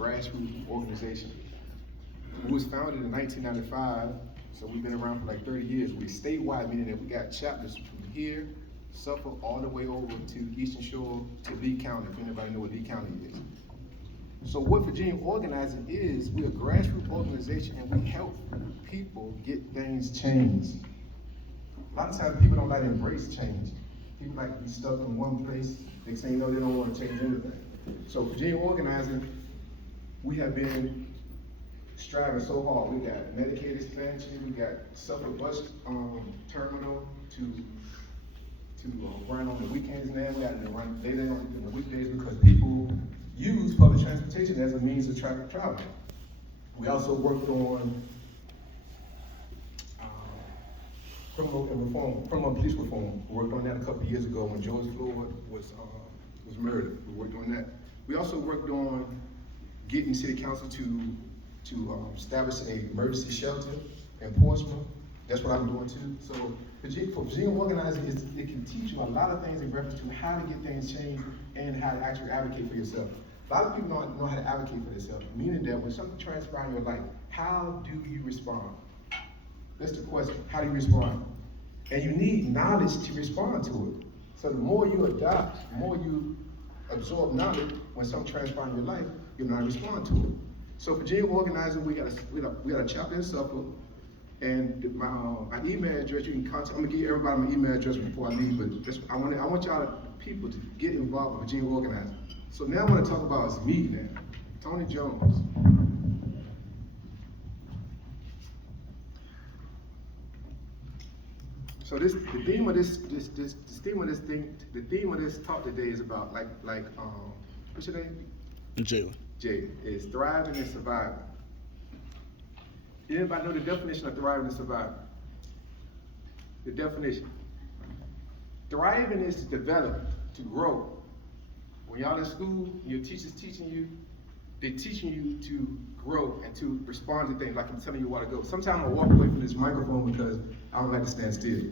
grassroots organization. It was founded in 1995, so we've been around for like 30 years. We're statewide, meaning that we got chapters from here, Suffolk, all the way over to Eastern Shore to Lee County, if anybody know what Lee County is. So what Virginia Organizing is, we're a grassroots organization and we help people get things changed. A lot of times people don't like to embrace change. People like to be stuck in one place. Next thing you know, they don't want to change anything. So Virginia Organizing, we have been striving so hard. We got Medicaid expansion, we got Suffolk bus terminal to run on the weekends now. We got to run daily on the weekdays because people use public transportation as a means of travel. We also worked on criminal police reform. We worked on that a couple of years ago when George Floyd was murdered. We worked on that. We also worked on getting City Council to establish an emergency shelter in Portsmouth. That's what I'm doing too. So for Virginia Organizing, it can teach you a lot of things in reference to how to get things changed and how to actually advocate for yourself. A lot of people don't know how to advocate for themselves, meaning that when something transpires in your life, how do you respond? That's the question. How do you respond? And you need knowledge to respond to it. So the more you adopt, the more you absorb knowledge, when something transpires in your life, you'll know how to respond to it. So Virginia Organizing, we got a chapter in Suffolk, and my email address, you can contact. I'm gonna give everybody my email address before I leave, but I want y'all people to get involved with Virginia Organizing. So now I want to talk about me now, Tony Jones. So the theme of this talk today is about what's your name? Jalen. Jay, is thriving and surviving. Anybody know the definition of thriving and surviving? The definition. Thriving is to develop, to grow. When y'all in school, your teacher's teaching you, they're teaching you to grow and to respond to things like I'm telling you a while ago. Sometimes I walk away from this microphone because I don't like to stand still.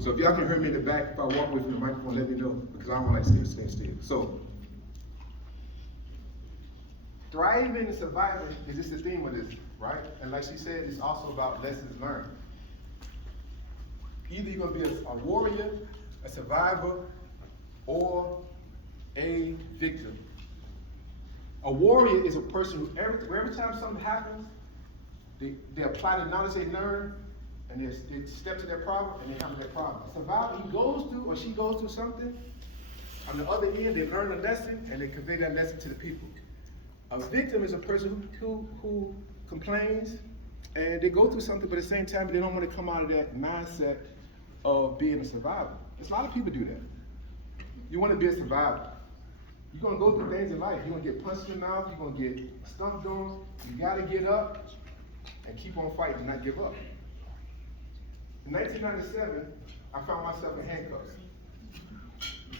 So if y'all can hear me in the back, if I walk away from the microphone, let me know, because I don't like to stand still. So, thriving and surviving is just the theme of this, right? And like she said, it's also about lessons learned. Either you're gonna be a warrior, a survivor, or a victim. A warrior is a person who every time something happens, they apply the knowledge they learn, and they step to that problem and they handle that problem. A survivor, he goes through or she goes through something. On the other end, they learn a lesson and they convey that lesson to the people. A victim is a person who complains and they go through something, but at the same time, they don't want to come out of that mindset of being a survivor. There's a lot of people do that. You want to be a survivor. You're going to go through things in life. You're going to get punched in the mouth. You're going to get stumped on. You got to get up and keep on fighting and not give up. In 1997, I found myself in handcuffs.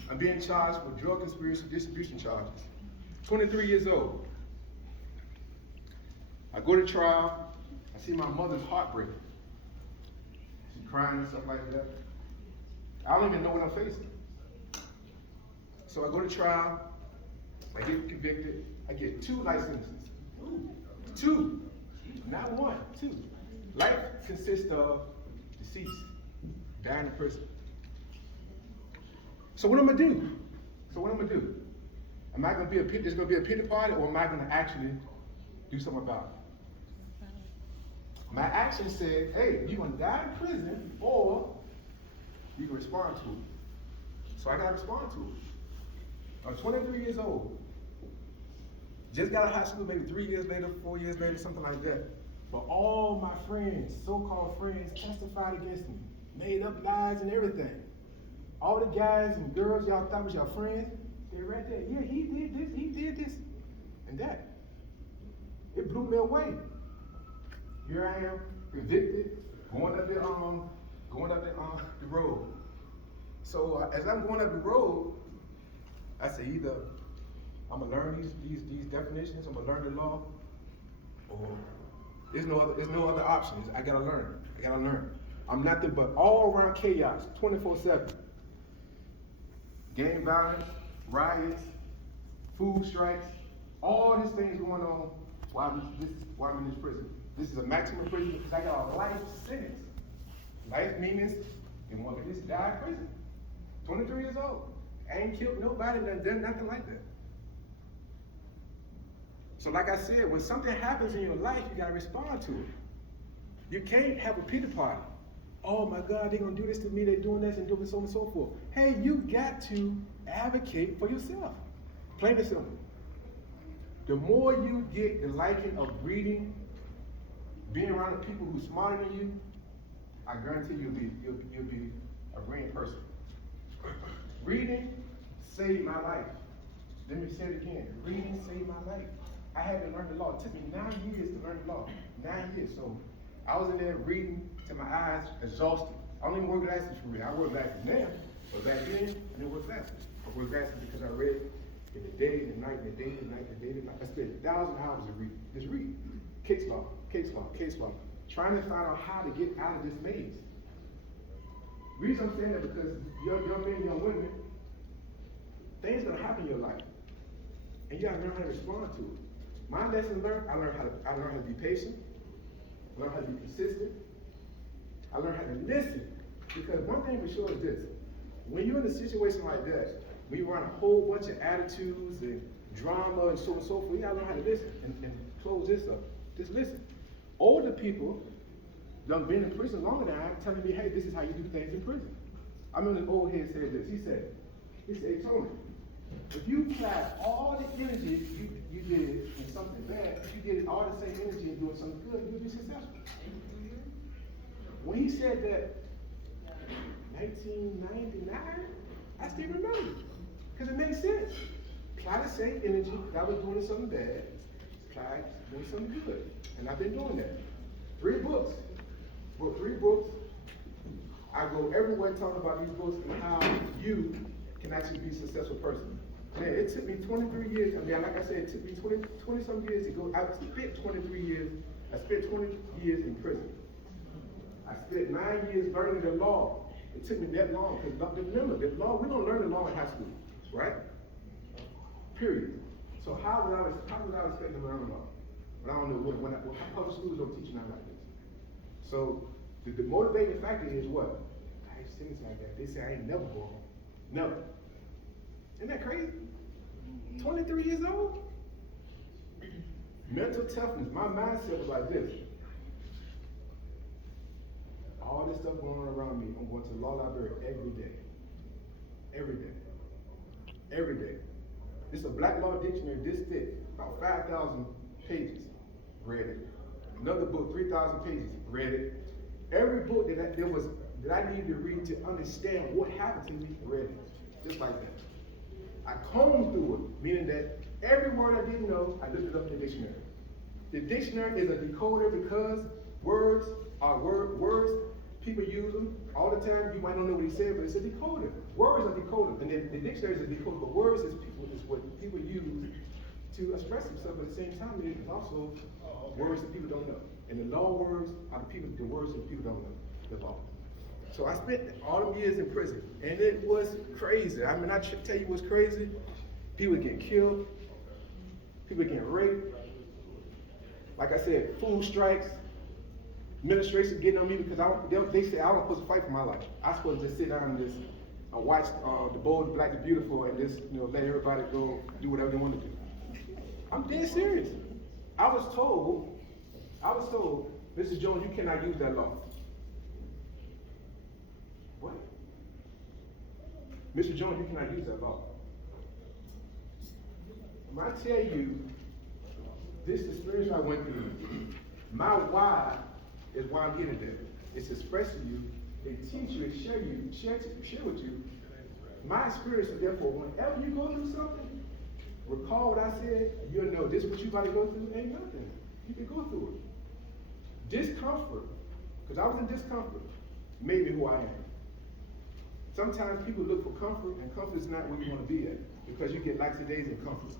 I'm being charged with drug conspiracy distribution charges. 23 years old. I go to trial. I see my mother's heart breaking. She's crying and stuff like that. I don't even know what I'm facing. So I go to trial. I get convicted. I get 2 life sentences. 2. Not 1, 2. Life consists of deceased, dying in prison. So what am I gonna do? Am I gonna be there's gonna be a pity party, or am I gonna actually do something about it? My action said, hey, you're gonna die in prison, or you can respond to it. So I gotta respond to it. I'm 23 years old. Just got out of high school maybe 3 years later, 4 years later, something like that. But all my friends, so-called friends, testified against me, made up lies and everything. All the guys and girls y'all thought was your friends, they're right there. Yeah, he did this, and that. It blew me away. Here I am, convicted, going up the road. So as I'm going up the road, I say either I'm gonna learn these definitions, I'm gonna learn the law, or there's no other options. I gotta learn. I'm nothing but all around chaos, 24/7. Gang violence, riots, food strikes, All these things going on while I'm in this prison. This is a maximum prison because I got a life sentence. Life means they want me to just die in prison. 23 years old. I ain't killed nobody, done nothing like that. So like I said, when something happens in your life, you gotta respond to it. You can't have a pity party. Oh my God, they're gonna do this to me, they're doing this and doing so on and so forth. Hey, you got to advocate for yourself. Plain and simple. The more you get the liking of reading, being around the people who are smarter than you, I guarantee you'll be a brilliant person. Reading saved my life. Let me say it again. Reading saved my life. I had to learn the law. It took me 9 years to learn the law. 9 years. So I was in there reading till my eyes exhausted. I don't even wear glasses for real. I wear glasses now, but back then I didn't wear glasses. I wear glasses because I read in the day, the night, the day, the night, the day, the night. I spent 1,000 hours of reading. Just read. Case law, case law, case law. Trying to find out how to get out of this maze. The reason I'm saying that because young men, young women, things gonna happen in your life, and you gotta learn how to respond to it. My lesson learned, I learned how to be patient. I learned how to be consistent. I learned how to listen. Because one thing for sure is this: when you're in a situation like that, when you run a whole bunch of attitudes and drama and so on and so forth, you gotta learn how to listen and close this up. Just listen. Older people that have been in prison longer than I am telling me, hey, this is how you do things in prison. I remember an old head said this. He said, Tony, if you apply all the energy you did in something bad, if you did all the same energy in doing something good, you'll be successful. When he said that 1999, I still remember because it made sense. Apply the same energy that I was doing something bad, apply doing something good. And I've been doing that. 3 books. Wrote 3 books. I go everywhere talking about these books and how you can actually be a successful person. Man, it took me 23 years. I mean, like I said, it took me 20 some years to go. I spent 23 years. I spent 20 years in prison. I spent 9 years learning the law. It took me that long because remember, the law, we don't learn the law in high school, right? Period. So how would I expect to learn the law? But I don't know when public schools don't teach you nothing like this. So the motivating factor is what? I have things like that. They say I ain't never go home. Never. Isn't that crazy? 23 years old? Mental toughness. My mindset was like this. All this stuff going on around me, I'm going to the law library every day. Every day. Every day. It's a black law dictionary this thick, about 5,000 pages. Read it. Another book, 3,000 pages. Read it. Every book that I needed to read to understand what happened to me, read it. Just like that. I combed through it, meaning that every word I didn't know, I looked it up in the dictionary. The dictionary is a decoder because words are words. People use them all the time. You might not know what he said, but it's a decoder. Words are decoders, and then the dictionary is a decoder. But words is what people use to express themselves. But at the same time, it is also words that people don't know. And the law words are the words that people don't know. The law. So I spent all them years in prison, and it was crazy. I mean, I tell you what's crazy. People getting killed. People getting raped. Like I said, food strikes. Administration getting on me because they say I'm supposed to fight for my life. I'm supposed to just sit down and just watch The Bold, the Black, the Beautiful, and just let everybody go do whatever they want to do. I'm dead serious. I was told, Mr. Jones, you cannot use that law. What? Mr. Jones, you cannot use that law. When I tell you this experience I went through, my why is why I'm getting there. It's express to you, and teach you, and share with you. My experience is therefore, whenever you go through something, recall what I said, you'll know this is what you about to go through, ain't nothing. You can go through it. Discomfort, because I was in discomfort, made me who I am. Sometimes people look for comfort, and comfort is not where you want to be at, because you get lackadaisy in comfort.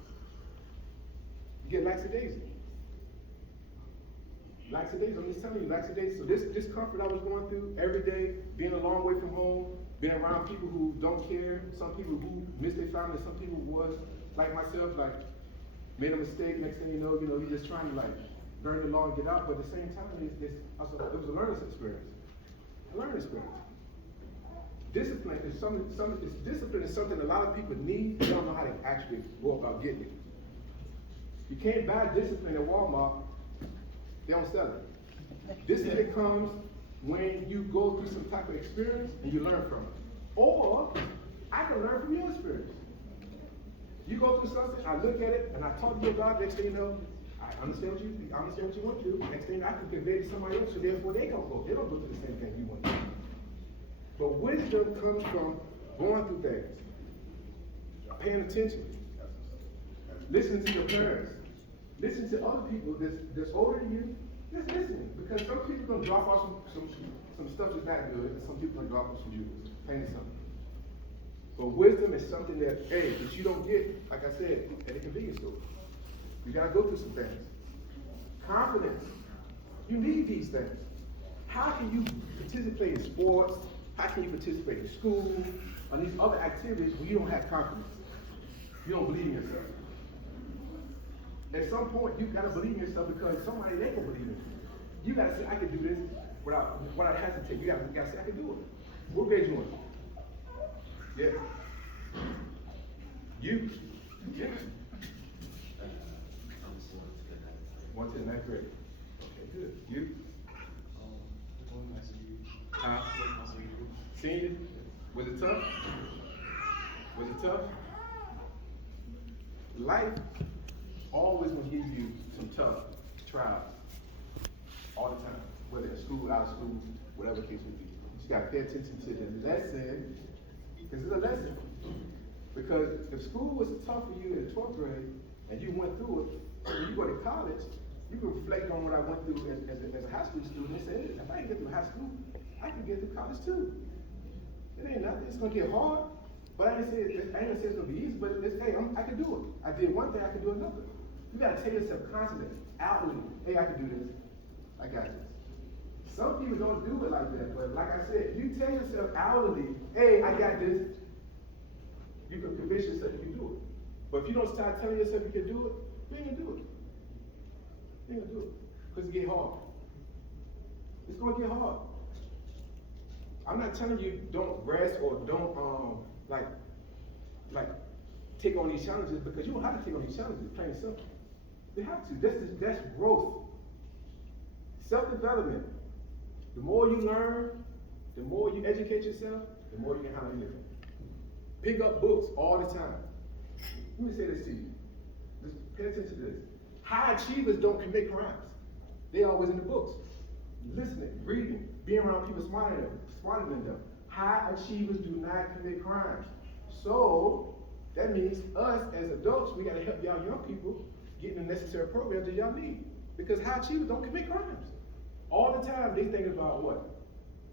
You get lackadaisy. Lackadaisy, I'm just telling you, lackadaisy. So this discomfort I was going through every day, being a long way from home, being around people who don't care, some people who miss their family, some people was like myself, like made a mistake, next thing you know, you're just trying to like learn the law and get out, but at the same time, it was a learning experience. A learning experience. Discipline is discipline is something a lot of people need, they don't know how to actually go about getting it. You can't buy discipline at Walmart, they don't sell it. Discipline comes when you go through some type of experience and you learn from it. Or, I can learn from your experience. You go through something, I look at it, and I talk to your God, next thing you know, I understand what you want to do. Next thing I can convey to somebody else, so therefore they don't go through the same thing you want to do. But wisdom comes from going through things, paying attention, listening to your parents, listening to other people that's older than you, just listening. Because some people are going to drop off some stuff that's not good, and some people are going to drop off some jewels, plain and simple. But wisdom is something that you don't get, like I said, at a convenience store. You gotta go through some things. Confidence. You need these things. How can you participate in sports? How can you participate in school? On these other activities when you don't have confidence? You don't believe in yourself. At some point, you gotta believe in yourself because somebody ain't gonna believe in you. You gotta say, I can do this without hesitating. You gotta say, I can do it. What grade you in? Yeah. You? Yeah. One to the ninth grade. Okay, good. You? Senior? Was it tough? Was it tough? Life always will give you some tough trials. All the time. Whether in school, out of school, whatever the case may be. You just gotta pay attention to the lesson. This is a lesson. Because if school was tough for you in the 12th grade and you went through it, so when you go to college, you can reflect on what I went through as a high school student and say, hey, if I can get through high school, I can get through college too. It ain't nothing, it's gonna get hard, but I ain't gonna say it's gonna be easy, but I can do it. I did one thing, I can do another. You gotta tell yourself constantly, outwardly, hey, I can do this, I got this. Some people don't do it like that, but like I said, you tell yourself outwardly, hey, I got this, you can convince yourself you can do it. But if you don't start telling yourself you can do it, you ain't gonna do it. You ain't gonna do it. Because it get hard. It's gonna get hard. I'm not telling you don't rest or don't like take on these challenges because you don't have to take on these challenges, plain and simple. You have to. That's growth. Self-development. The more you learn, the more you educate yourself, the more you can handle anything. Pick up books all the time. Let me say this to you. Just pay attention to this. High achievers don't commit crimes. They're always in the books. Listening, reading, being around people smarter than them. High achievers do not commit crimes. So, that means us as adults, we gotta help y'all young people get the necessary programs that y'all need. Because high achievers don't commit crimes. All the time they think about what?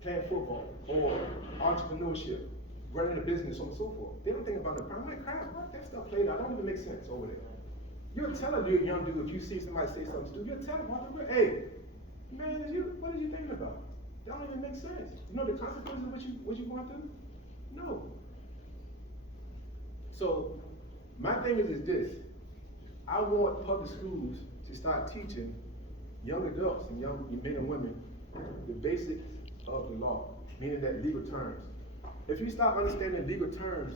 Playing football or entrepreneurship, running a business, so on and so forth. They don't think about the crime. Like crap, that stuff played out. Don't even make sense over there. You'll tell a young dude if you see somebody say something stupid, you'll tell him, hey, man, what are you thinking about? That don't even make sense. You know the consequences of what you going through? No. So my thing is this. I want public schools to start teaching young adults and young men and women the basics of the law, meaning that legal terms. If you start understanding legal terms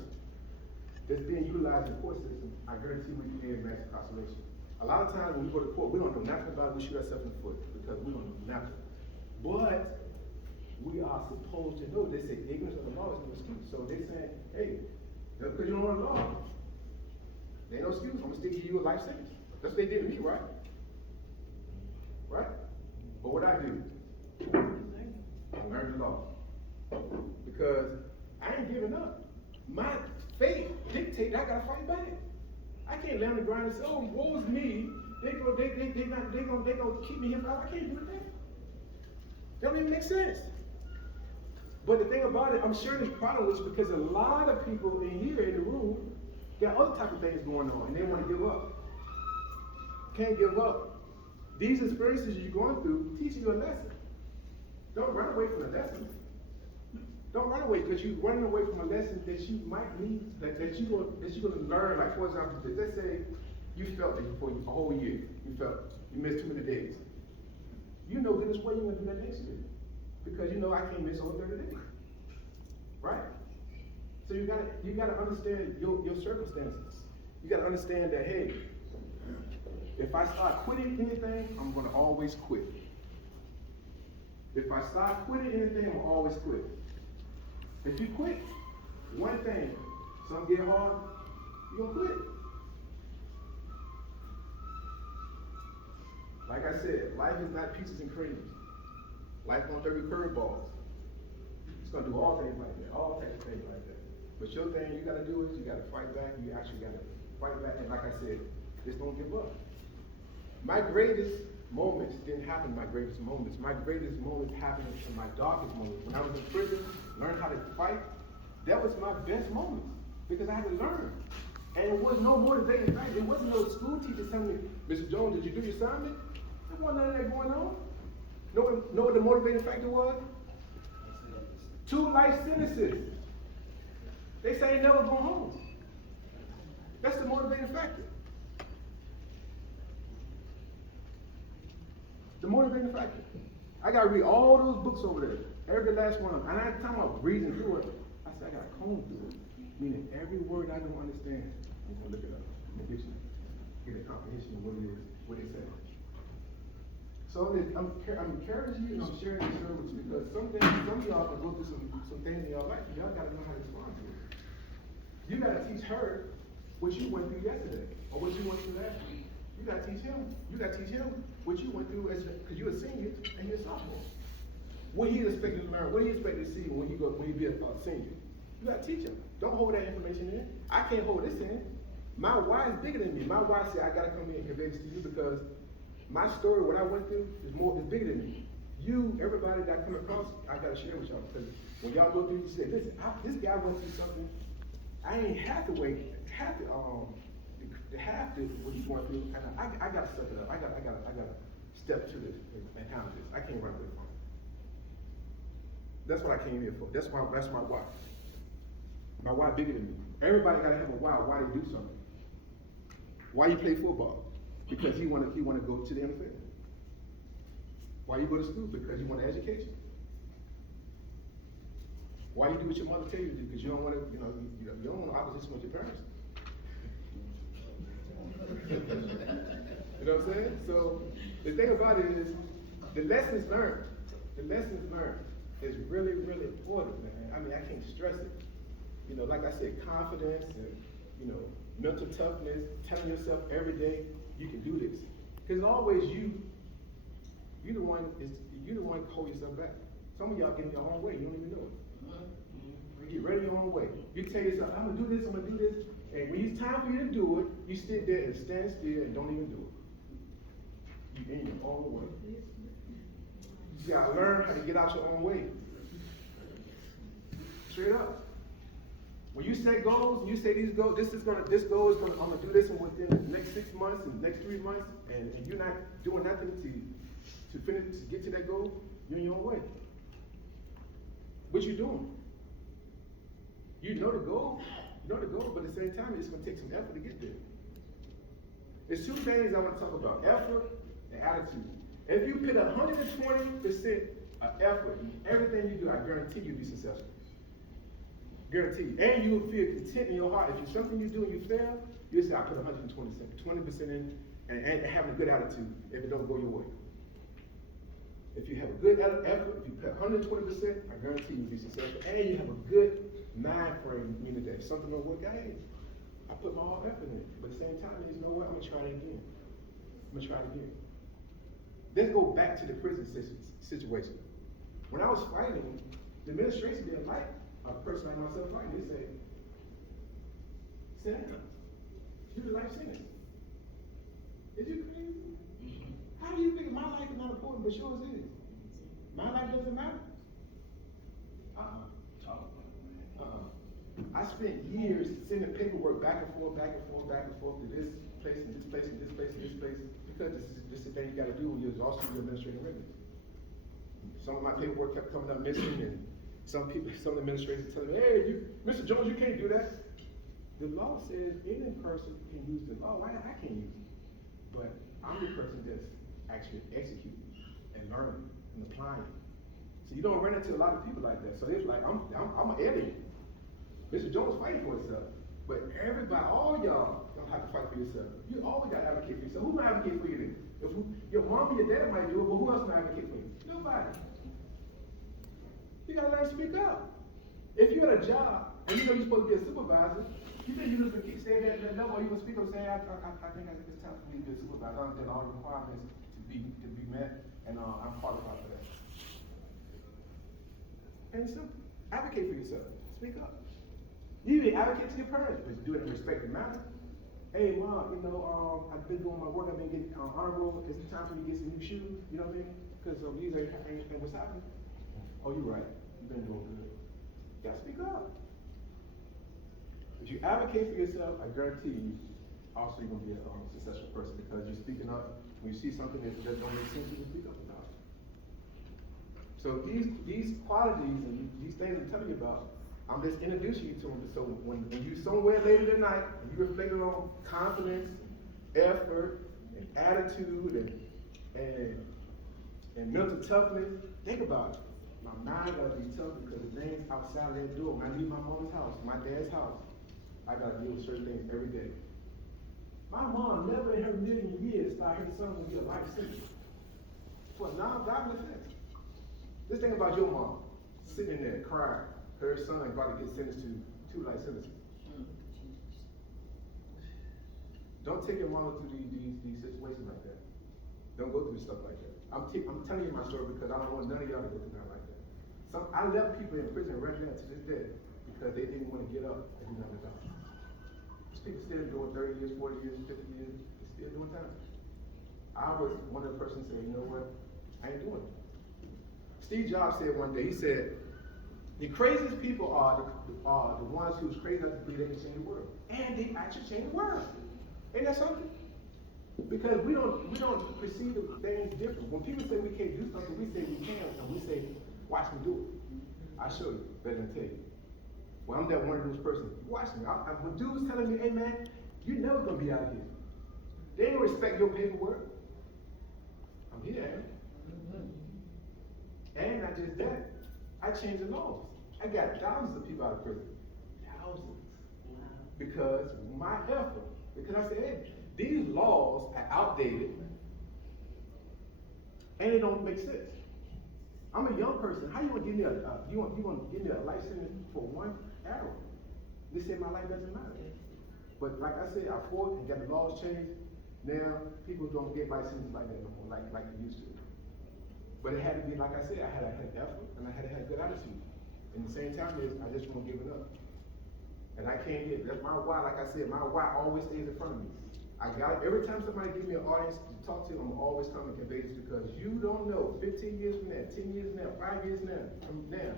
that's being utilized in the court system, I guarantee we can end mass incarceration. A lot of times when we go to court, we don't know nothing about it, we shoot ourselves in the foot because we don't know nothing. But we are supposed to know. They say ignorance of the law is no excuse. So they say, hey, because you don't know the law, there ain't no excuse. I'm gonna still give you a life sentence. That's what they did to me, right? Right? But what I do, I learned the law. Because I ain't giving up. My faith dictates I gotta fight back. I can't lay on the ground and say, oh, woe's me. They gonna keep me here forever. I can't do that. That don't even make sense. But the thing about it, I'm sure this problem was because a lot of people in here in the room got other type of things going on and they want to give up. Can't give up. These experiences you're going through teach you a lesson. Don't run away from the lesson. Don't run away because you're running away from a lesson that you might need, that you're going to learn. Like, for example, let's say You felt it for a whole year. You felt it. You missed too many days. You know goodness well you're gonna do that next year. Because you know I can't miss over 30 days. Right? So you gotta understand your circumstances. You gotta understand that, hey, if I start quitting anything, I'm gonna always quit. If I start quitting anything, I'm always quit. If you quit one thing, something get hard, you're gonna quit. Like I said, life is not peaches and cream. Life gonna throw you curveballs. It's gonna do all things like that, all types of things like that. But your thing you gotta do is you gotta fight back. You actually gotta fight back, and like I said, just don't give up. My greatest moments didn't happen in my greatest moments. My greatest moments happened in my darkest moments. When I was in prison, learned how to fight, that was my best moments because I had to learn. And it was no motivating factor. There wasn't no school teacher telling me, Mr. Jones, did you do your assignment? There wasn't none of that going on. Know what the motivating factor was? 2 life sentences. They say never go home. That's the motivating factor. The motivating factor. I gotta read all those books over there, every last one of them. And I time I was reading through it, I said I gotta comb through it. Meaning every word I don't understand, I'm gonna look it up in the dictionary, get a comprehension of what it is, what it says. So I'm encouraging you and I'm sharing this story with you because some of y'all can go through some things in your life. Y'all gotta know how to respond to it. You gotta teach her what you went through yesterday or what you went through last week. You gotta teach him. You gotta teach him what you went through because you're a senior and you're a sophomore. What he expected to learn, what he expected to see when he be a senior. You gotta teach him. Don't hold that information in. I can't hold this in. My why is bigger than me. My why said I gotta come here and convey this to you because my story, what I went through, is bigger than me. You, everybody that I come across, I gotta share with y'all because when y'all go through, you say, listen, this guy went through something. I ain't have to wait, have to what he's going through, and I gotta suck it up. I gotta step to this and handle this. I can't run away from it. That's what I came here for. That's my why. My why bigger than me. Everybody gotta have a why they do something. Why you play football? Because he wanna go to the NFL. Why you go to school? Because you want an education. Why you do what your mother tell you to do? Because you don't want to, you don't want opposition with your parents. You know what I'm saying? So the thing about it is, the lessons learned is really, really important, man. I mean, I can't stress it. You know, like I said, confidence and, mental toughness, telling yourself every day you can do this. Because always you're the one hold yourself back. Some of y'all get in your own way, you don't even know it. You get ready your own way. You tell yourself, I'm gonna do this, and when it's time for you to do it, you sit there and stand still and don't even do it. You're in your own way. You gotta learn how to get out your own way. Straight up. When you set goals, you say this goal is gonna, I'm gonna do this within the next 6 months and the next 3 months, and you're not doing nothing to finish, to get to that goal, you're in your own way. What you doing? You know the goal, but at the same time, it's gonna take some effort to get there. There's 2 things I wanna talk about, effort and attitude. If you put 120% of effort in everything you do, I guarantee you'll be successful. Guarantee you. And you will feel content in your heart. If it's something you do and you fail, you'll say, I put 20% in, and having a good attitude if it don't go your way. If you have a good effort, if you put 120%, I guarantee you'll be successful. And you have a good mind frame, meaning that if something don't work out, hey, I put my all effort in it. But at the same time, you know what? I'm gonna try it again. Let's go back to the prison situation. When I was fighting, the administration didn't like a person like myself fighting. They say, sit down. Do the life sentence. Is you crazy? How do you think my life is not important, but yours is? My life doesn't matter? I spent years sending paperwork back and forth to this place and this place and this place and this place, because this is the thing you gotta do when you're exhausted with your administrative records. Some of my paperwork kept coming up missing, and some administrators telling me, hey, Mr. Jones, you can't do that. The law says any person can use the law. Why I can't use it? But I'm the person that's actually executing and learning and applying it. So you don't run into a lot of people like that. So it's like I'm an alien. Mr. Jones fighting for himself. But everybody, all y'all don't have to fight for yourself. You always got to advocate for yourself. Who gonna advocate for you then? Your mom or your dad might do it, but who else gonna advocate for you? Nobody. You gotta learn to speak up. If you're at a job and you know you're supposed to be a supervisor, you think you're just gonna keep staying at that level, or you gonna speak up and say, I think it's time for me to be a supervisor. I understand all the requirements to be met, and I'm qualified for that. And so, advocate for yourself. Speak up. You even advocate to your parents, but do it in a respectful manner. Hey, Mom, I've been doing my work, I've been getting honorable. It's time for me to get some new shoes, you know what I mean? Because these ain't what's happening. Oh, you're right. You've been doing good. You gotta speak up. If you advocate for yourself, I guarantee you, also you're gonna be a successful person because you're speaking up. When you see something that don't make sense, you can speak up about it. So these qualities and these things I'm telling you about, I'm just introducing you to them. So when you somewhere later tonight, and you reflecting on confidence, effort, and attitude, and mental toughness, think about it. My mind gotta be tough because the things outside that door. When I leave my mom's house, my dad's house, I gotta deal with certain things every day. My mom never in her million years thought her son would get a life sentence for a non-violent offense. Just think about your mom sitting there crying. Her son about to get sentenced to 2 life sentences. Don't take your mama through these situations like that. Don't go through stuff like that. I'm telling you my story because I don't want none of y'all to go through nothing like that. I left people in prison right now to this day because they didn't want to get up and do nothing about it. These people still doing 30 years, 40 years, 50 years, they're still doing time. I was one of the persons saying, you know what, I ain't doing it. Steve Jobs said one day, he said, the craziest people are the ones who's crazy enough to believe they can change the world. And they actually change the world. Ain't that something? Because we don't perceive the things different. When people say we can't do something, we say we can, and we say, watch me do it. I'll show you, better than tell you. Well, I'm that one of those persons. Watch me. When dude was telling me, hey man, you're never gonna be out of here. They don't respect your paperwork. I'm here. And not just that, I changed the laws. I got thousands of people out of prison. Thousands. Because my effort. Because I said, hey, these laws are outdated and they don't make sense. I'm a young person. How you want to give me you want to give me a life sentence for one arrow? They say my life doesn't matter. But like I said, I fought and got the laws changed. Now people don't get life sentences like that no more, like they used to. But it had to be, like I said, I had to have effort and I had to have good attitude. And the same time is I just won't give it up. And I can't get it. That's my why, like I said, my why always stays in front of me. I got it. Every time somebody gives me an audience to talk to, I'm always coming to convey this because you don't know, 15 years from now, 10 years from now, 5 years from now,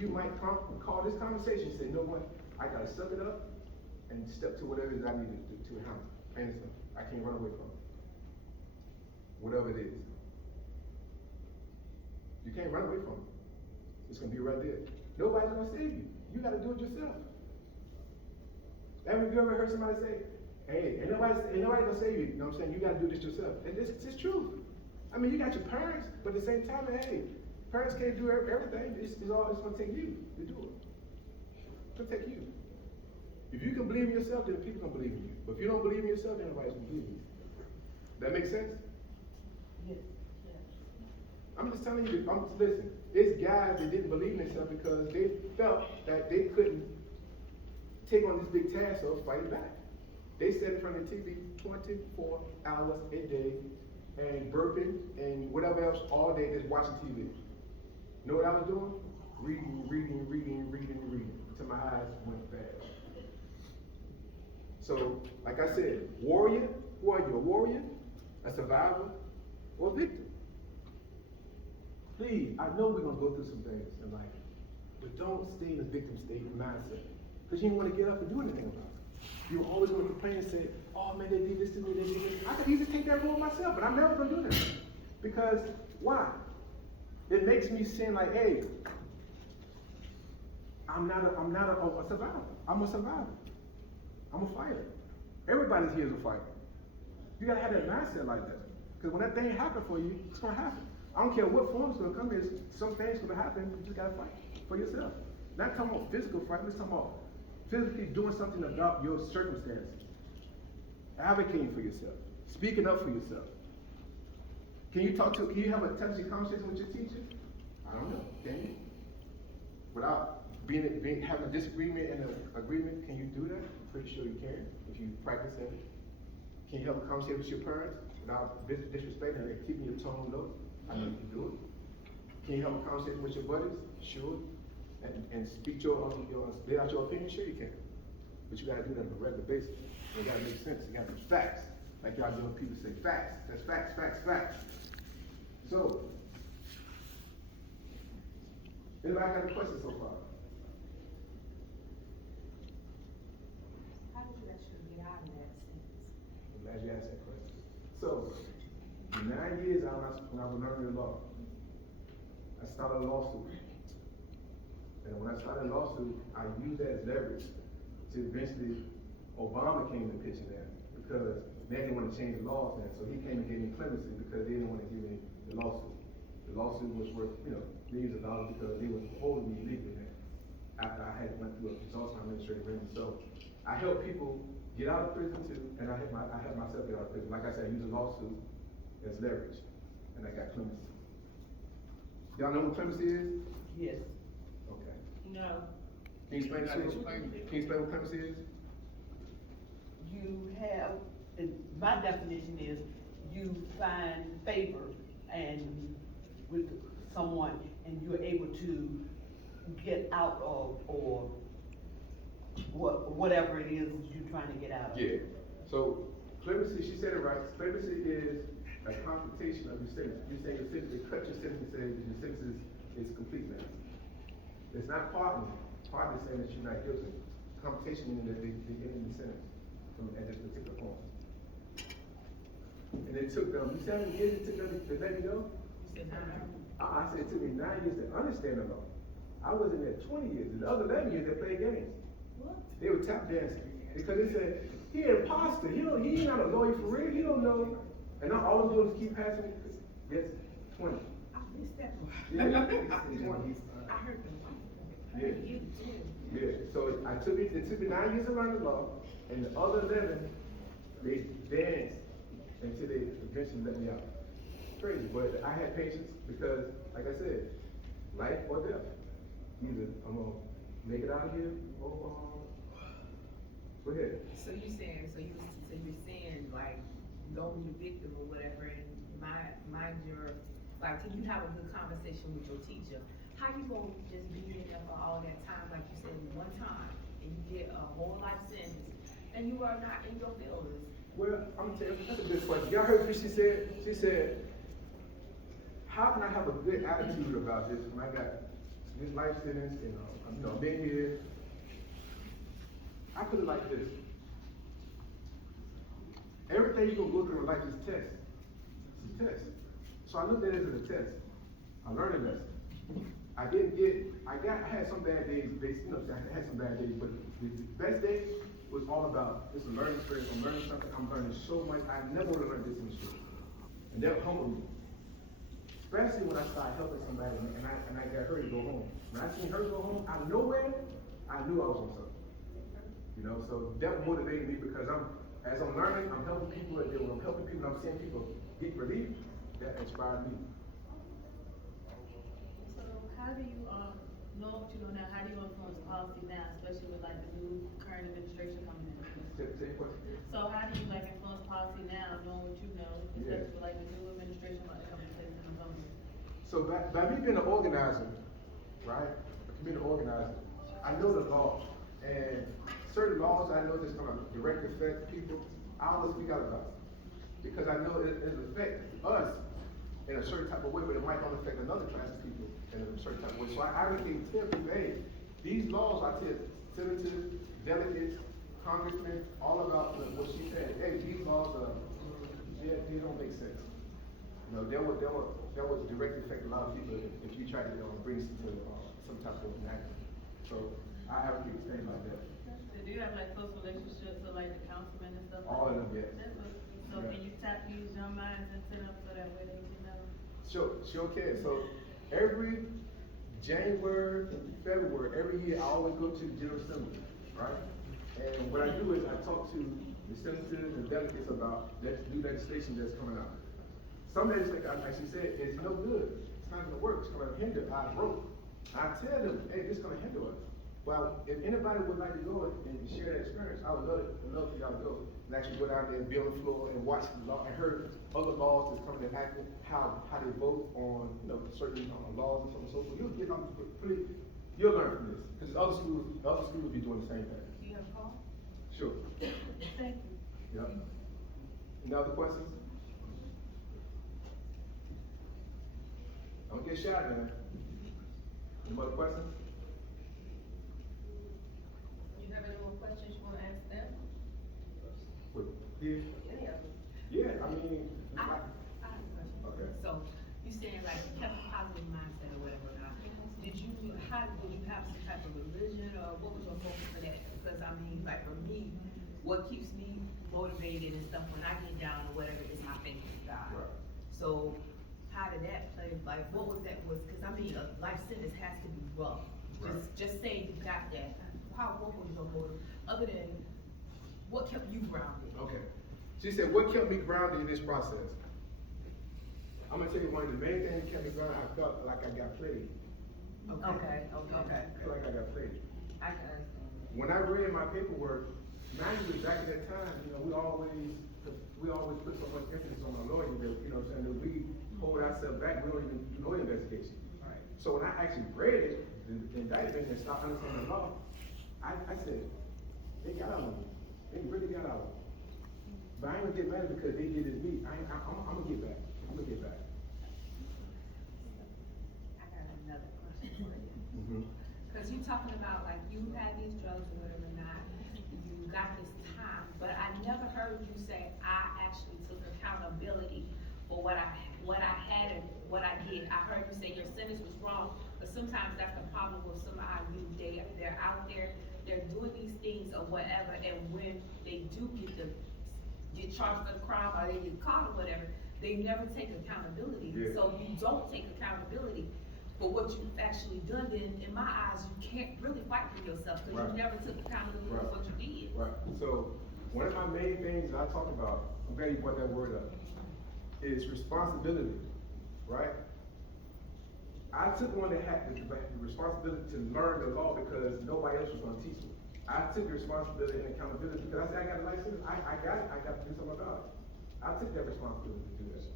you might call this conversation and say, you know what, I gotta suck it up and step to whatever it is I need to handle. Answer. I can't run away from it. Whatever it is. You can't run away from it. It's gonna be right there. Nobody's gonna save you. You gotta do it yourself. Have you ever heard somebody say, hey, ain't nobody gonna save you? You know what I'm saying? You gotta do this yourself. And it's true. I mean, you got your parents, but at the same time, hey, parents can't do everything. It's gonna take you to do it. It's gonna take you. If you can believe in yourself, then people can believe in you. But if you don't believe in yourself, then nobody's gonna believe in you. That make sense? Yes. I'm just telling you, listen, it's guys that didn't believe in themselves because they felt that they couldn't take on this big task of fighting back. They sat in front of the TV 24 hours a day and burping and whatever else all day just watching TV. Know what I was doing? Reading until my eyes went bad. So, like I said, warrior, who are you? A warrior, a survivor, or a victim? Please, I know we're gonna go through some things in life, but don't stay in the victim state of mindset. Because you don't want to get up and do anything about it. You always want to complain and say, oh man, they did this to me, they did this. I could easily take that role myself, but I'm never gonna do that. Because why? It makes me seem like, hey, I'm not a survivor. I'm a survivor. I'm a fighter. Everybody's here is a fighter. You gotta have that mindset like that. Because when that thing happens for you, it's gonna happen. I don't care what form it's gonna come in, some things gonna happen, you just gotta fight for yourself. Not talking about physical fight, we're talking about physically doing something about your circumstances. Advocating for yourself. Speaking up for yourself. Can you have a touchy conversation with your teacher? I don't know, can you? Without having a disagreement and an agreement, can you do that? I'm pretty sure you can, if you practice it. Can you have a conversation with your parents without disrespecting and keeping your tone low? I know you can do it. Can you have a conversation with your buddies? Sure. And speak lay out your opinion? Sure you can. But you gotta do that on a regular basis. It gotta make sense. It gotta be facts. Like y'all young people say, facts. That's facts, facts, facts. So, anybody got any questions so far? How did you actually get out of that sentence? I'm glad you asked that question. So, for 9 years when I was learning the law, I started a lawsuit. And when I started a lawsuit, I used that as leverage to eventually, Obama came to the picture there because they didn't want to change the laws then. So he came and gave me clemency because they didn't want to give me the lawsuit. The lawsuit was worth, millions of dollars because they were holding me legally then after I had went through a exhaustion administrative remedy. So I help people get out of prison too, and I help myself get out of prison. Like I said, I use a lawsuit as leverage, and I got clemency. Y'all know what clemency is? Yes. Okay. No. Can you explain what clemency is? You have, my definition is, you find favor and with someone, and you're able to get out of, or whatever it is you're trying to get out of. Yeah. So clemency, she said it right. Clemency is a computation of your sentence. You say your sentence, they cut your sentence and say your sentence is complete now. It's not pardon. Pardon is saying that you're not guilty. Computation meaning that they get in the sentence at this particular point. And it took them, you said how many years it took them to let me know? You said 9. I said it took me 9 years to understand the law. I was in there 20 years. The other 11 years they played games. What? They were tap dancing because they said he an imposter. He not a lawyer for real. He don't know. And all I'm doing is keep passing me. Yes, 20. I missed that one. Yeah, 20. I heard them. Yeah. You too. Yeah. So it took me 9 years to learn the law, and the other 11 they danced until they eventually let me out. Crazy, but I had patience because, like I said, life or death. Either I'm gonna make it out of here or go ahead. So you're saying like don't be the victim or whatever, and mind your, like, can you have a good conversation with your teacher? How you gonna just be in there for all that time, like you said, one time, and you get a whole life sentence, and you are not in your feelings? Well, I'm gonna tell you, that's a good question. Y'all heard what she said? She said, how can I have a good attitude about this when I got this life sentence and I've been here? I put it like this. Everything you're gonna go through in life is a test. It's a test. So I looked at it as a test. I learned a lesson. I had some bad days, I had some bad days, but the best day was all about, it's a learning experience, I'm learning something, I'm learning so much, I never would have learned this in school. And that humbled me. Especially when I started helping somebody and I got her to go home. When I seen her go home out of nowhere, I knew I was on something. So that motivated me because as I'm learning, I'm helping people, and when I'm helping people, I'm seeing people get relief, that inspired me. So how do you know what you know now? How do you influence policy now, especially with like the new current administration coming in? Same question. So how do you like influence policy now, knowing what you know, especially with like the new administration like coming in and coming? So by me being an organizer, right? Being an organizer, I know the law, and certain laws I know that's gonna directly affect people. I always speak out about it because I know it'll affect us in a certain type of way, but it might not affect another class of people in a certain type of way. So I already tell people, hey, these laws I tell senators, delegates, congressmen, all about what she said. Hey, these laws they don't make sense. That would directly affect a lot of people if you try to bring this to some type of enactment. So I have to explain like that. The Do you have like close relationships with like the councilmen and stuff? All of them, yes. That's what, so Yeah. can you tap these young minds into them so that way they can know? Sure can. So every January, February, every year, I always go to the General Assembly, right? And what I do is I talk to the senators and delegates about new legislation that's coming out. Some legislation, like she said, is no good. It's not gonna work. It's gonna hinder our growth. I tell them, hey, this is gonna hinder us. Well, if anybody would like to go and share that experience, I would love for y'all to go and actually go down there and be on the floor and watch the law and heard other laws that's coming to act, how they vote on, certain laws and so on and so forth. You'll learn from this, because other schools will be doing the same thing. Do you have a call? Sure. Thank you. Yep. Any other questions? Don't get shy, man. Any other questions? You have any more questions you wanna ask them? Yeah. Any of them? Yeah, I mean, I have a question. Okay. So, you saying like you kept a positive mindset or whatever, now, did you have some type of religion, or what was your focus for that? Because I mean, like for me, what keeps me motivated and stuff when I get down or whatever is my faith in God. Right. So, how did that play, like, what was that, cause I mean, a life sentence has to be rough. Right. Just say you got that, what was your motive, other than, what kept you grounded? Okay. She said, what kept me grounded in this process? I'm gonna tell you one of the main things that kept me grounded, I felt like I got played. Okay. I felt like I got played. I can understand. When I read my paperwork, mind you, back at that time, we always put so much emphasis on our lawyer that, that we hold ourselves back, we don't even do no investigation. Right. So when I actually read it, the indictment and stopped understanding the law, I said, they got out of me. They really got out of me. But I ain't gonna get mad because they did it to me. I'm gonna get back. I'm gonna get back. I got another question for you. Mm-hmm. Cause you talking about like you had these drugs or whatever not, you got this time, but I never heard you say, I actually took accountability for what I had and what I did. I heard you say your sentence was wrong, but sometimes that's the problem with some of our youth. They're out there, they're doing these things or whatever, and when they do get charged for the crime or they get caught or whatever, they never take accountability. Yeah. So you don't take accountability for what you've actually done, then in my eyes, you can't really fight for yourself, because Right. you never took accountability for Right. what you did. Right. So one of my main things that I talk about, I'm glad you brought that word up, is responsibility, right? I took on the responsibility to learn the law because nobody else was gonna teach me. I took the responsibility and accountability because I said, I got a license, I got it, I got to do something about it. I took that responsibility to do that.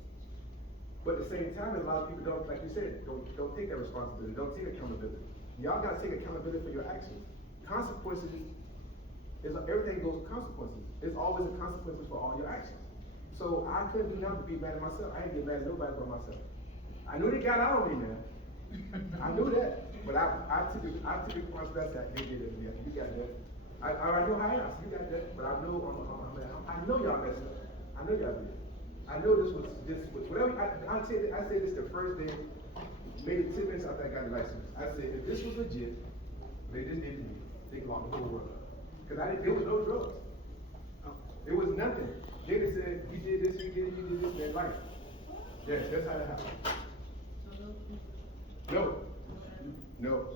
But at the same time, a lot of people don't, like you said, don't take that responsibility, don't take accountability. Y'all gotta take accountability for your actions. Consequences, everything goes with consequences. There's always a consequences for all your actions. So I couldn't do nothing to be mad at myself. I ain't get mad at nobody but myself. I knew they got out on me, man. I knew that, but I took the responsibility. They did it. Yeah, you got that. I know how I am. You got that, but I know I know y'all messed up. I know y'all did. I know this was whatever. I said this the first day, maybe 10 minutes after I got the license. I said if this was legit, they just did to me. Think about the whole world, because there was no drugs. There was nothing. They just said you did this, you did this, that life. Yes, that's how that happened. No.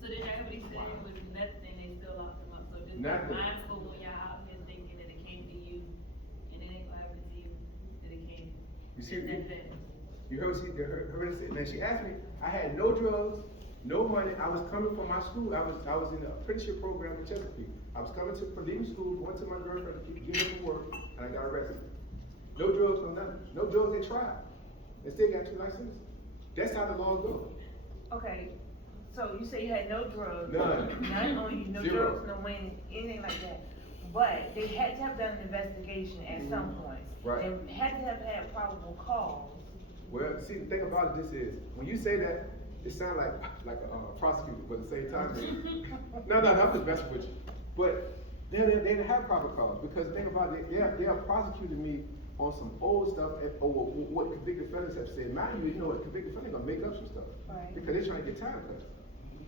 So did everybody say it was nothing, they still locked them up, so just Nothing. be mindful when y'all out here thinking that it came to you, and it ain't gonna happen to you, that it came. You see, It's that fast. you heard her say. Now she asked me. I had no drugs, no money. I was coming from my school. I was in the apprenticeship program in Chesapeake. I was coming from leaving school, going to my girlfriend to get her from work, and I got arrested. No drugs, no nothing. No drugs. They tried. They still got 2 licenses. That's how the laws go. Okay, so you say you had no drugs? None. None on you, no Zero. drugs, no money, anything like that. But they had to have done an investigation at some point. Right. And had to have had probable cause. Well, see, the thing about this is, when you say that, it sounds like a prosecutor, but at the same time, no, I'm just messing with you. But they didn't have proper cause, because the thing about it, they are prosecuting me on some old stuff, or what convicted felons have said. Mind you, convicted felons are gonna make up some stuff. Right. Because they're trying to get time cuts.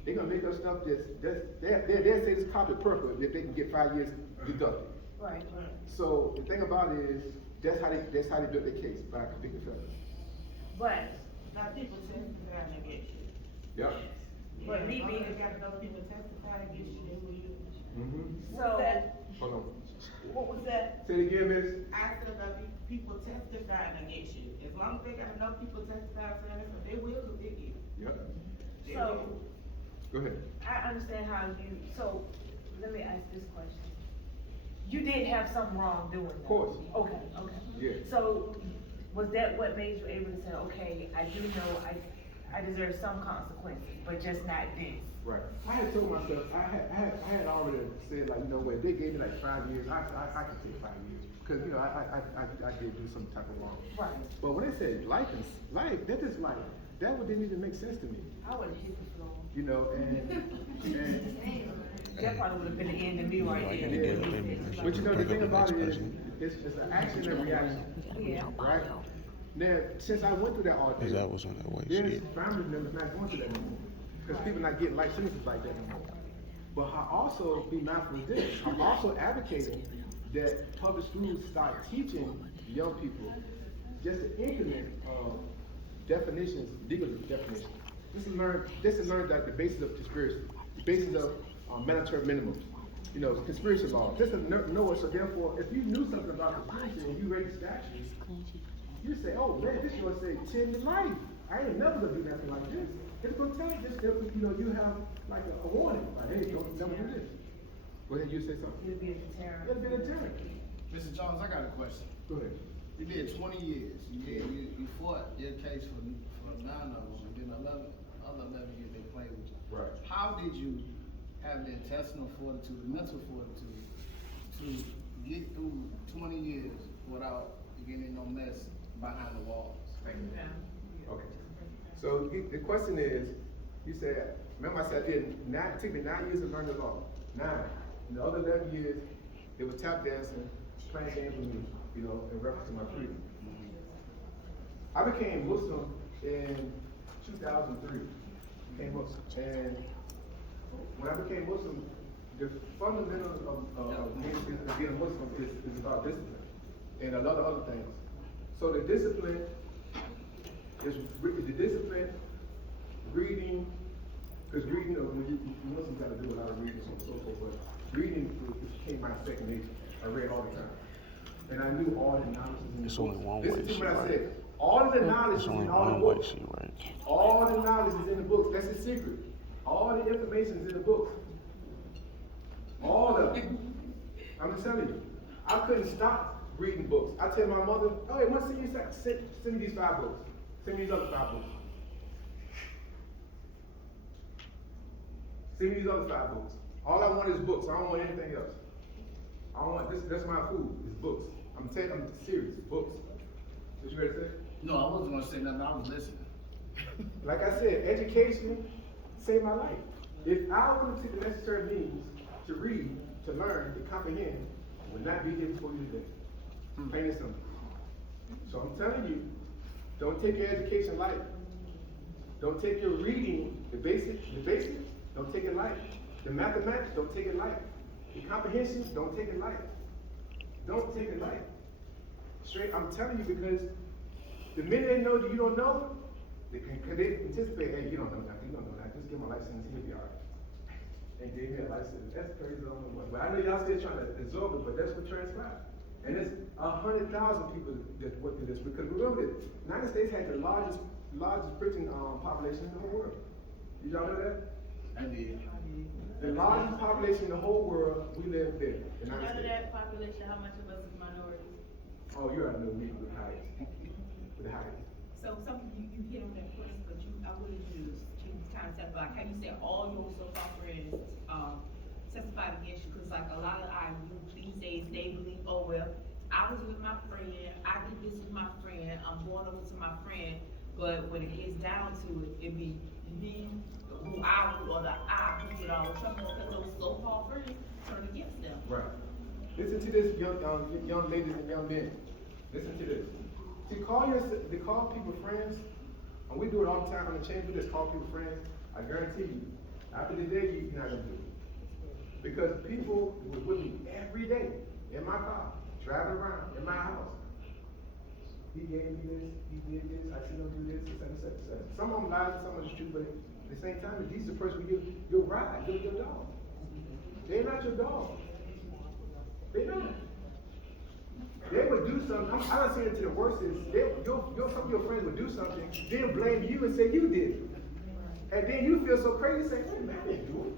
They're gonna make up stuff they'll say this copy perfect if they can get 5 years deducted. Right. So the thing about it is, that's how they built their case, by convicted felons. But, Now, people testifying against you. Yep. but me As long being, as you got enough people testifying against you, they will use it. Mm-hmm. so, Hold on. What was that? Say it again, miss. I said about people testifying against you. As long as they got enough people testifying saying this, they will convict you. Yep. They so, will. Go ahead. I understand how you, so, let me ask this question. You did have something wrong doing that? Of course. Okay, Yeah. So, was that what made you able to say, okay, I do know I deserve some consequences, but just not this? Right. I had told myself, I had already said, like, you know what, if they gave me like 5 years, I could take 5 years. Because, you know, I did do some type of wrong. Right. But when they said life, that is life. That one didn't even make sense to me. I would've hit the floor. You know, and That probably would've been the end of me right I there. gotta get up there. but you know, the thing about it is, Person. it's an action and reaction, Yeah. right? Now, since I went through that all Cause day, that was on that white there's sheet. family members not going through that no more. Because people not getting life sentences like that no more. But I also be mindful of this. I'm also advocating that public schools start teaching young people just the increment of definitions, legal definitions. This is learned like the basis of conspiracy, the basis of mandatory minimums. You know, conspiracy law. Just to know it. So therefore, if you knew something about conspiracy and you read the statutes, you say, oh man, this gonna say 10 to life. I ain't never gonna do nothing like this. It's gonna tell you this, you know, you have like a warning, like, hey, don't never do this. Go ahead, you say something. It'd be a deterrent. It'll be a deterrent. Mr. Jones, I got a question. Go ahead. You did 20 years. You fought your case for 9 of them, and then other 11 years they played with you. Right. How did you have the intestinal fortitude, the mental fortitude, to get through 20 years without getting no mess behind the walls? Okay. So the question is, you said, remember I said it took me 9 years to learn the law. 9. In the other 11 years, they were tap dancing, playing games with me, you know, in reference to my freedom. I became Muslim in 2003. Became Muslim. And when I became Muslim, the fundamental of being a Muslim is about discipline and a lot of other things. So the discipline is reading, because reading, Muslims got to do a lot of reading and so forth, but reading became my second nature. I read all the time. And I knew all the knowledge in the It's books. only one Listen white to sheet, what I right? said. All of the knowledge It's is only in all the one white books. sheet, right? All the knowledge is in the books. That's the secret. All the information is in the books. All of it. I'm just telling you. I couldn't stop reading books. I tell my mother, oh, hey, once send me these 5 books. Send me these other 5 books. Send me these other 5 books. All I want is books. I don't want anything else. I don't want this. That's my food. It's books. I'm serious. Books. What you ready to say? No, I wasn't gonna say nothing. I was listening. Like I said, education saved my life. If I wouldn't take the necessary means to read, to learn, to comprehend, I would not be here before you today. Plain and simple. So I'm telling you, don't take your education light. Don't take your reading, the basics, don't take it light. The mathematics, don't take it light. The comprehension, don't take it light. Don't take it light. Straight, I'm telling you, because the minute they know that you don't know, they anticipate, hey, you don't know that, just give my license, he'll be all right. And gave me a license. That's crazy, I don't know what. But I know y'all still trying to absorb it, but that's what transpired. And it's 100,000 people that went through this, because remember that the United States had the largest prison population in the whole world. Did y'all know that? I did. The largest population in the whole world, we live there. The United Out of States. that population, how much of us is minorities? Oh, you already know me with the highest. With the highest. So something you hit on that point, but I wanted you to kind of talk about how you said all your so-called friends, testified against you, cause like a lot of our youth these days, they believe, oh, well, I was with my friend, I did this with my friend, I'm going over to my friend, but when it gets down to it, it be me, who I, or the I, who get all the trouble, because those so-called friends turn against them. Right. Listen to this, young ladies and young men. Listen to this. To call people friends, and we do it all the time on the chamber, just call people friends. I guarantee you, After the day, you're not gonna do it. Because people were with me every day, in my car, driving around, in my house. He gave me this, he did this, I seen him do this, etc. Some of them lies, some of them true, but at the same time, if he's the person with your ride, your dog. They're not your dog. They're not. They would do something, I don't say it to the worst is, some of your friends would do something, they'll blame you and say you did it. And then you feel so crazy, say, wait a minute, I didn't do it.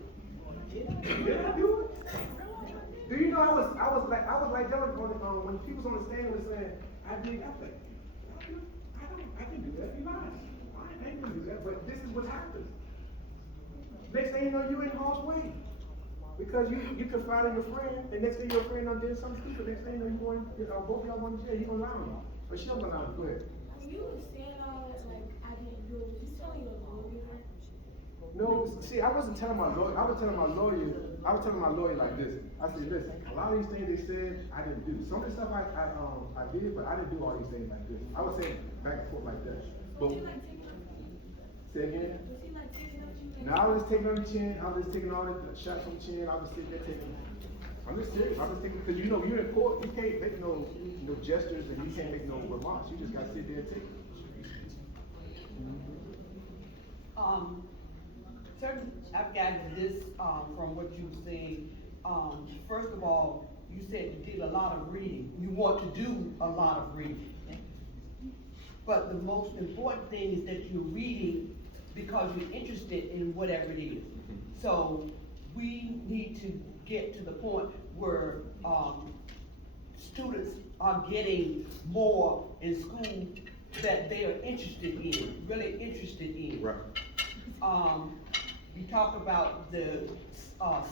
Did I do it? Do you know I was like that when people was on the stand was saying, I did, I was like, I can do that, you lied. I ain't gonna do that, but this is what happens. Next thing you know, you in harm's way. Because you confide in your friend, and next thing your friend done did something stupid, next thing you know, you going, both of y'all going to jail, he gonna lie on you. But she don't gonna lie on you, go ahead. When you were saying all that, like, I didn't do it, was you telling your lawyer? No, see, I wasn't telling my lawyer, I was telling my lawyer like this. I said, listen, a lot of these things they said, I didn't do. Some of the stuff I did, but I didn't do all these things like this. I was saying back and forth like that. But, say again? Was he like taking up to you? No, I was taking on the chin, I was just taking all the shots from the chin, I was sitting there taking. I'm just serious, I'm just taking, because you know, you're in court, you can't make no gestures and you can't make no remarks, you just gotta sit there and take it. Certain, I've gotten this, from what you were saying. First of all, you said you did a lot of reading. You want to do a lot of reading. But the most important thing is that you're reading because you're interested in whatever it is. So we need to get to the point where, students are getting more in school that they are interested in, really interested in. Right. We talk about the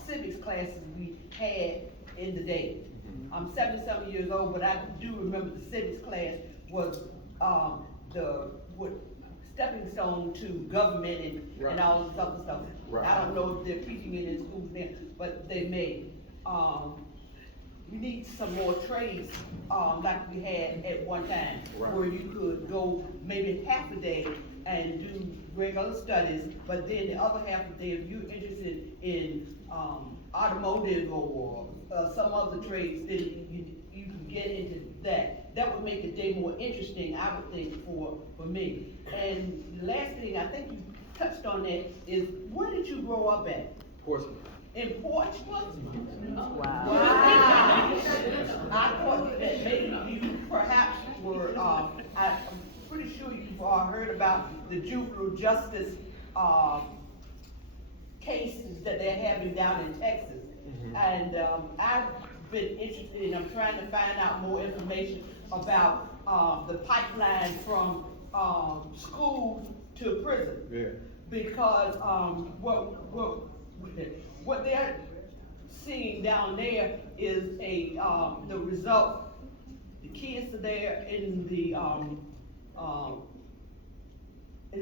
civics classes we had in the day. I'm 77 years old, but I do remember the civics class was the stepping stone to government and all this other stuff. Right. I don't know if they're teaching it in schools now, but they may. We need some more trades, like we had at one time, Right. where you could go maybe half a day and do regular studies, but then the other half of the day, if you're interested in, automotive or, some other trades, then you can get into that. That would make the day more interesting, I would think, for me. And the last thing, I think you touched on that, is where did you grow up at? Portsmouth. In Portsmouth? Wow. I thought that maybe you perhaps were, I'm pretty sure you've all heard about the juvenile justice, cases that they're having down in Texas. And, I've been interested in, I'm trying to find out more information about, the pipeline from, schools to prison. Yeah. Because, what they're seeing down there is the result, the kids are there in the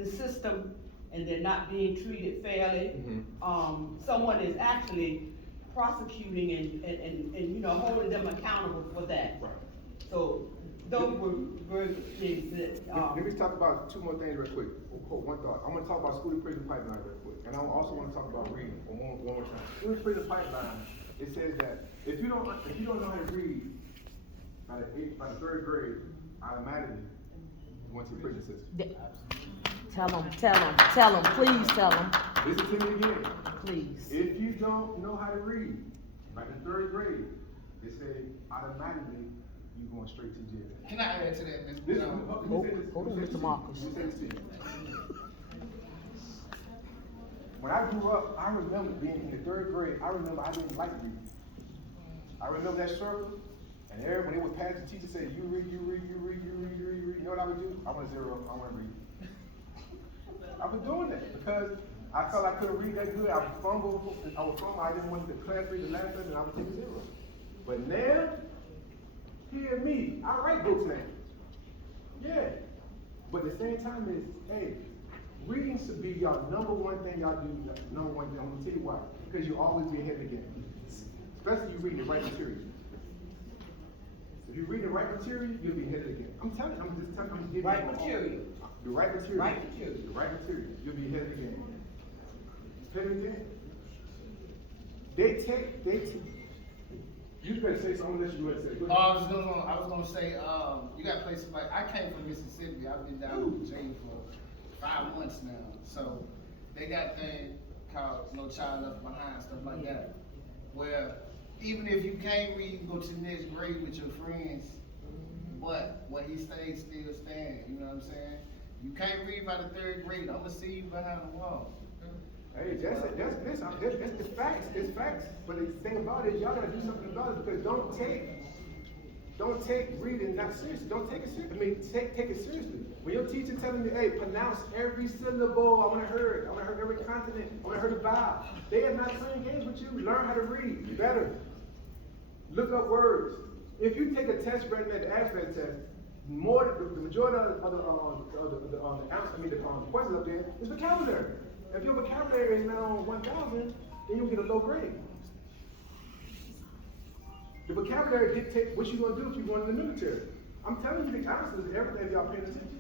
system, and they're not being treated fairly. Someone is actually prosecuting and holding them accountable for that. Right. So, those were very good things that, Let me talk about two more things real quick. One thought. I'm gonna talk about school to prison pipeline real quick. And I also wanna talk about reading one more time. School to prison pipeline, it says that if you don't know how to read by the third grade, automatically you went to the prison system. Tell them, please tell them, Listen to me again. please. If you don't know how to read by the third grade, they say automatically you're going straight to jail. Can I add to that, Mr. This, Brown? Hold on, Mr. Marcus. Let me say this to you. When I grew up, I remember being in the third grade, I remember I didn't like reading. I remember that circle, and when they would pass, the teacher said, you read. You know what I would do? I want 0, I want to read. I was doing that because I felt I couldn't read that good. I would fumble, I didn't want the class read the last lesson, and I would take 0. But now, hear me, I write books now. Yeah. But at the same time is, hey, reading should be y'all number one thing y'all do, number one thing. I'm gonna tell you why. Because you'll always be ahead of the game. Especially you reading the right material. If you read the right material, you'll be ahead of the game. I'm telling you, I'm just giving you right material. the right material. Right material. The right material. You'll be ahead of the game. Say it again. They take, you better say something unless you want to say. Go ahead. I was gonna say, you got places like, I came from Mississippi, I've been down in Virginia for 5 months now, so they got things called No Child Left Behind, stuff like that, where even if you can't read, you go to the next grade with your friends, but what he stays still stand, you know what I'm saying? You can't read by the 3rd grade, I'm gonna see you behind the wall. Hey, that's the facts, it's facts. But the thing about it, y'all gotta do something about it, because don't take reading not seriously. Don't take it seriously. I mean, take it seriously. When your teacher telling you, hey, pronounce every syllable, I wanna hear it. I wanna hear every consonant. I wanna hear the vowel. They are not playing games with you. Learn how to read better. Look up words. If you take a test right now, the aspect test, the majority of the questions up there is vocabulary. If your vocabulary is not on 1,000, then you'll get a low grade. The vocabulary dictates what you're gonna do if you're going in the military. I'm telling you the answers, everything y'all paying attention.